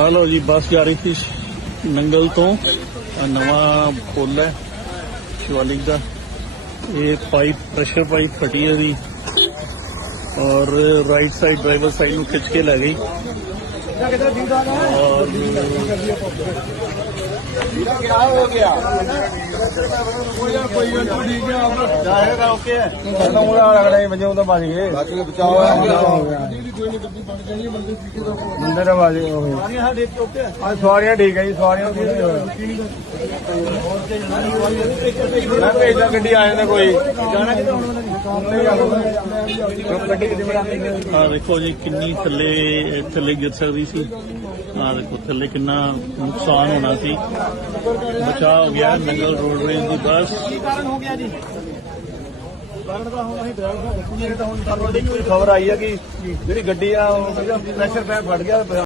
ਆ ਲਓ ਜੀ, ਬੱਸ ਜਾ ਰਹੀ ਸੀ ਨੰਗਲ ਤੋਂ। ਨਵਾਂ ਪੁੱਲ ਹੈ ਸ਼ਿਵਾਲਿਕ ਦਾ। ਇਹ ਪਾਈਪ, ਪ੍ਰੈਸ਼ਰ ਪਾਈਪ ਫਟੀ ਹੈ ਦੀ ਔਰ ਰਾਈਟ ਸਾਈਡ ਡਰਾਈਵਰ ਸਾਈਡ ਨੂੰ ਖਿੱਚ ਕੇ ਲੈ ਗਈ। ਔਰ ਬੰਦੇ ਦਾ ਬਾਜੀ ਆ ਸਵਾਰੀਆਂ ਠੀਕ ਹੈ ਜੀ ਸਵਾਰੀਆਂ ਨੂੰ ਕੀ ਹੋਇਆ ਮੈਂ ਭੇਜਦਾ ਗੱਡੀ ਆ ਜਾਂਦਾ ਕੋਈ ਜਾਣਾ ਕਿਤੇ ਹੁਣ ਗੱਡੀ ਕਿਤੇ ਬਣਾ ਆ ਦੇਖੋ ਜੀ, ਕਿੰਨੀ ਥੱਲੇ ਥੱਲੇ ਗਿਰ ਸਕਦੀ ਸੀ। ਆ ਦੇਖੋ ਥੱਲੇ ਕਿੰਨਾ ਨੁਕਸਾਨ ਹੋਣਾ ਸੀ। ਬਚਾਅ ਹੋ ਗਿਆ ਨੰਗਲ ਰੋਡ ਦੀ ਬੱਸ। ਖਬਰ ਆਈ ਹੈ ਕਿ ਜਿਹੜੀ ਗੱਡੀ ਆ, ਉਹ ਪ੍ਰੈਸ਼ਰ ਪੈਪ ਫਟ ਗਿਆ।